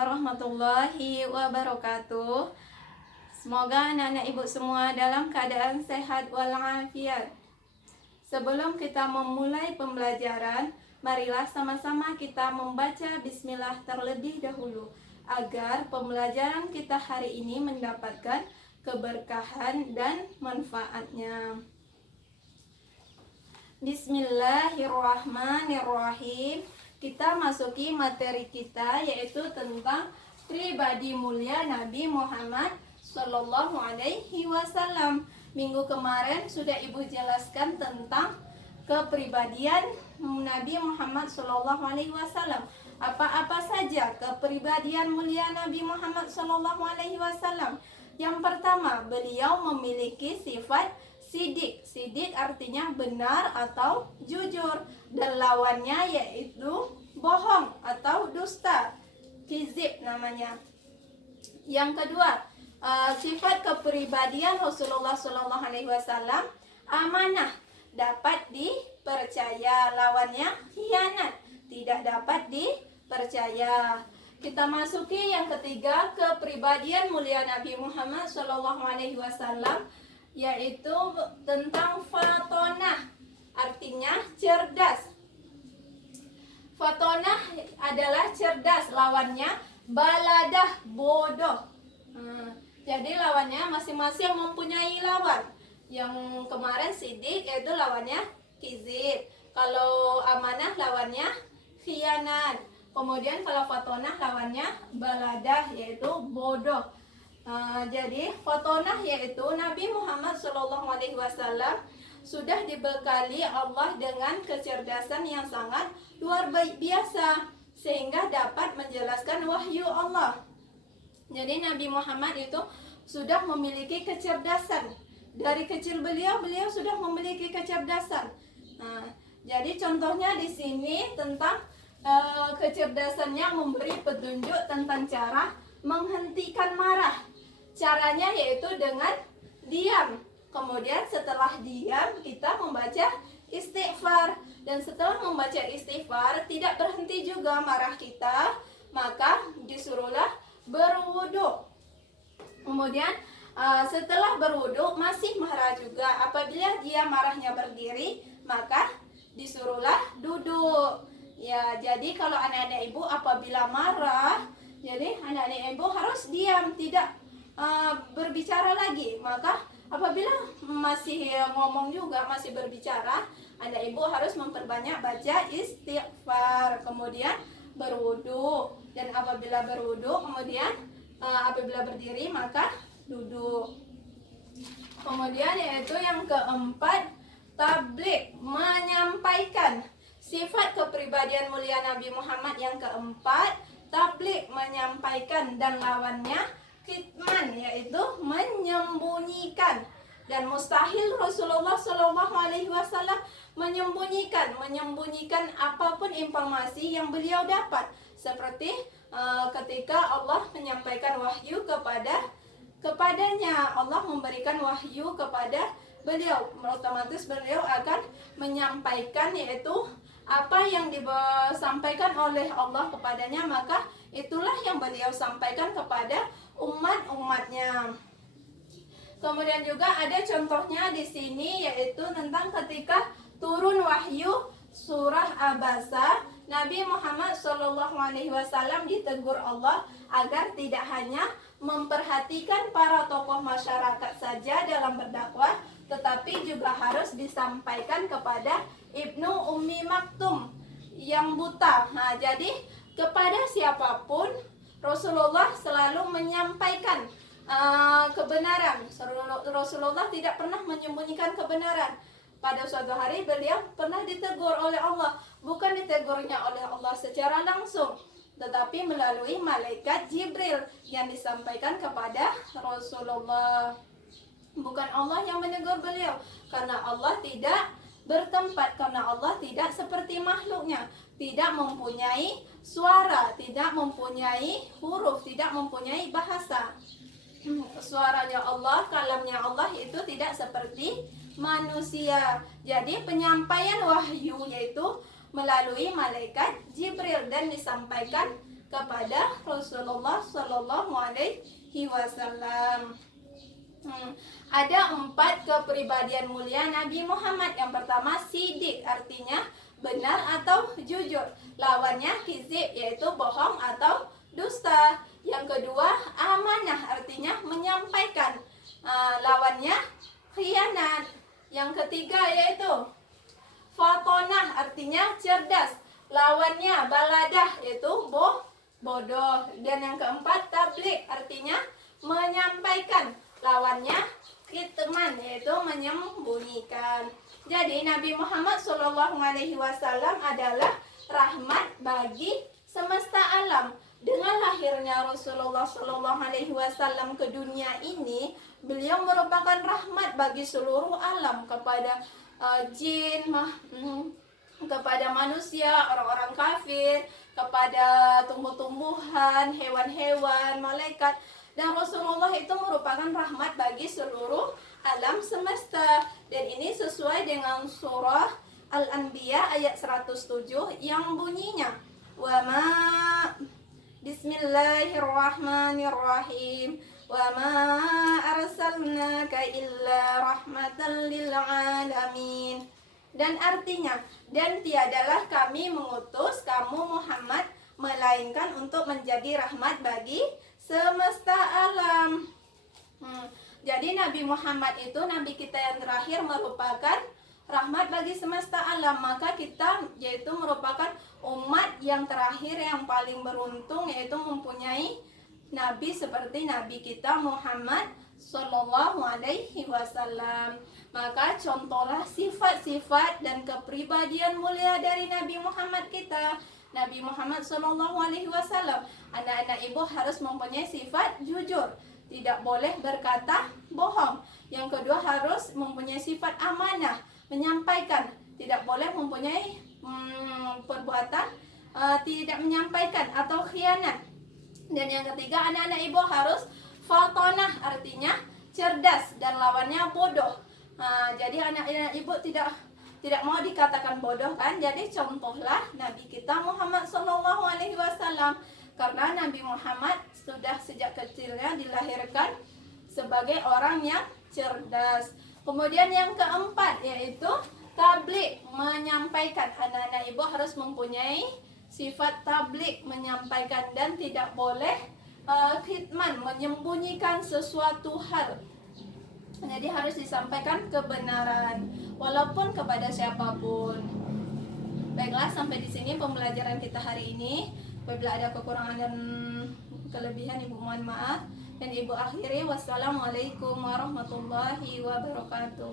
warahmatullahi wabarakatuh. Semoga anak-anak ibu semua dalam keadaan sehat walafiat. Sebelum kita memulai pembelajaran, marilah sama-sama kita membaca bismillah terlebih dahulu agar pembelajaran kita hari ini mendapatkan keberkahan dan manfaatnya. Bismillahirrahmanirrahim. Kita masuki materi kita, yaitu tentang pribadi mulia Nabi Muhammad Sallallahu Alaihi Wasallam. Minggu kemarin sudah ibu jelaskan tentang kepribadian Nabi Muhammad Sallallahu Alaihi Wasallam. Apa-apa saja kepribadian mulia Nabi Muhammad Sallallahu Alaihi Wasallam. Yang pertama, beliau memiliki sifat sidik. Sidik artinya benar atau jujur, dan lawannya yaitu bohong atau dusta, kizib namanya. Yang kedua, sifat kepribadian Rasulullah SAW, amanah, dapat dipercaya. Lawannya khianat, tidak dapat dipercaya. Kita masuki yang ketiga, kepribadian mulia Nabi Muhammad SAW, yaitu tentang fatonah, artinya cerdas. Fatonah adalah cerdas, lawannya baladah, bodoh. Jadi lawannya masing-masing mempunyai lawan. Yang kemarin sidik, yaitu lawannya kizib. Kalau amanah lawannya khianat. Kemudian kalau fatonah lawannya baladah, yaitu bodoh. Jadi fatonah yaitu Nabi Muhammad SAW sudah dibekali Allah dengan kecerdasan yang sangat luar biasa, sehingga dapat menjelaskan wahyu Allah. Jadi Nabi Muhammad itu sudah memiliki kecerdasan. Dari kecil beliau sudah memiliki kecerdasan. Jadi contohnya di sini tentang kecerdasannya memberi petunjuk tentang cara menghentikan marah. Caranya yaitu dengan diam. Kemudian setelah diam kita membaca istighfar. Dan setelah membaca istighfar tidak berhenti juga marah kita, maka disuruhlah berwudu. Kemudian setelah berwudu masih marah juga, apabila dia marahnya berdiri, maka disuruhlah duduk. Ya, jadi kalau anak-anak ibu apabila marah, jadi anak-anak ibu harus diam, tidak berbicara lagi. Maka apabila masih ngomong juga, masih berbicara, anak ibu harus memperbanyak baca istighfar, kemudian berwudu. Dan apabila berwudu, kemudian apabila berdiri maka duduk. Kemudian yaitu yang keempat, tabligh, menyampaikan. Sifat kepribadian mulia Nabi Muhammad yang keempat, tabligh, menyampaikan, dan lawannya kitman, yaitu menyembunyikan. Dan mustahil Rasulullah SAW menyembunyikan apapun informasi yang beliau dapat. Seperti ketika Allah menyampaikan wahyu kepadanya, Allah memberikan wahyu kepada beliau, otomatis beliau akan menyampaikan, yaitu apa yang disampaikan oleh Allah kepadanya, maka itulah yang beliau sampaikan kepada umat-umatnya. Kemudian juga ada contohnya di sini, yaitu tentang ketika turun wahyu surah Abasa, Nabi Muhammad SAW ditegur Allah agar tidak hanya memperhatikan para tokoh masyarakat saja dalam berdakwah, tetapi juga harus disampaikan kepada Ibnu Ummi Maktum yang buta. Jadi kepada siapapun Rasulullah selalu menyampaikan kebenaran. Rasulullah tidak pernah menyembunyikan kebenaran. Pada suatu hari beliau pernah ditegur oleh Allah. Bukan ditegurnya oleh Allah secara langsung, tetapi melalui malaikat Jibril yang disampaikan kepada Rasulullah. Bukan Allah yang menegur beliau, karena Allah tidak bertempat, karena Allah tidak seperti makhluknya, tidak mempunyai suara, tidak mempunyai huruf, tidak mempunyai bahasa. Suaranya Allah, kalamnya Allah itu tidak seperti manusia. Jadi penyampaian wahyu yaitu melalui malaikat Jibril dan disampaikan kepada Rasulullah Shallallahu Alaihi Wasallam. Ada 4 kepribadian mulia Nabi Muhammad. Yang pertama sidik, artinya benar atau jujur. Lawannya kizib, yaitu bohong atau dusta. Yang kedua amanah, artinya menyampaikan. Lawannya khianat. Yang ketiga yaitu fatonah, artinya cerdas. Lawannya baladah, yaitu bodoh. Dan yang keempat tablik, artinya menyampaikan. Lawannya kitman, yaitu menyembunyikan. Jadi Nabi Muhammad SAW adalah rahmat bagi semesta alam. Dengan lahirnya Rasulullah SAW ke dunia ini, beliau merupakan rahmat bagi seluruh alam, kepada jin, kepada manusia, orang-orang kafir, kepada tumbuh-tumbuhan, hewan-hewan, malaikat. Dan Rasulullah itu merupakan rahmat bagi seluruh alam semesta. Dan ini sesuai dengan surah Al-Anbiya ayat 107 yang bunyinya Bismillahirrahmanirrahim. Wa ma arsalnaka illa rahmatan lil alamin. Dan artinya, dan tiadalah kami mengutus kamu Muhammad melainkan untuk menjadi rahmat bagi semesta alam. Jadi Nabi Muhammad itu Nabi kita yang terakhir merupakan rahmat bagi semesta alam. Maka kita yaitu merupakan umat yang terakhir yang paling beruntung, yaitu mempunyai Nabi seperti Nabi kita Muhammad Sallallahu Alaihi Wasallam. Maka contohlah sifat-sifat dan kepribadian mulia dari Nabi Muhammad kita, Nabi Muhammad Sallallahu Alaihi Wasallam. Anak-anak ibu harus mempunyai sifat jujur, tidak boleh berkata bohong. Yang kedua harus mempunyai sifat amanah, menyampaikan, tidak boleh mempunyai perbuatan tidak menyampaikan atau khianat. Dan yang ketiga, anak-anak ibu harus fatonah, artinya cerdas, dan lawannya bodoh. Jadi anak-anak ibu tidak mau dikatakan bodoh kan. Jadi contohlah Nabi kita Muhammad Sallallahu Alaihi Wasallam. Karena Nabi Muhammad sudah sejak kecilnya dilahirkan sebagai orang yang cerdas. Kemudian yang keempat yaitu tablik, menyampaikan. Anak-anak ibu harus mempunyai sifat tablik, menyampaikan, dan tidak boleh kitman, menyembunyikan sesuatu hal. Jadi harus disampaikan kebenaran walaupun kepada siapapun. Baiklah, sampai di sini pembelajaran kita hari ini. Apabila ada kekurangan dan kelebihan, ibu mohon maaf. Dan ibu akhiri, wassalamualaikum warahmatullahi wabarakatuh.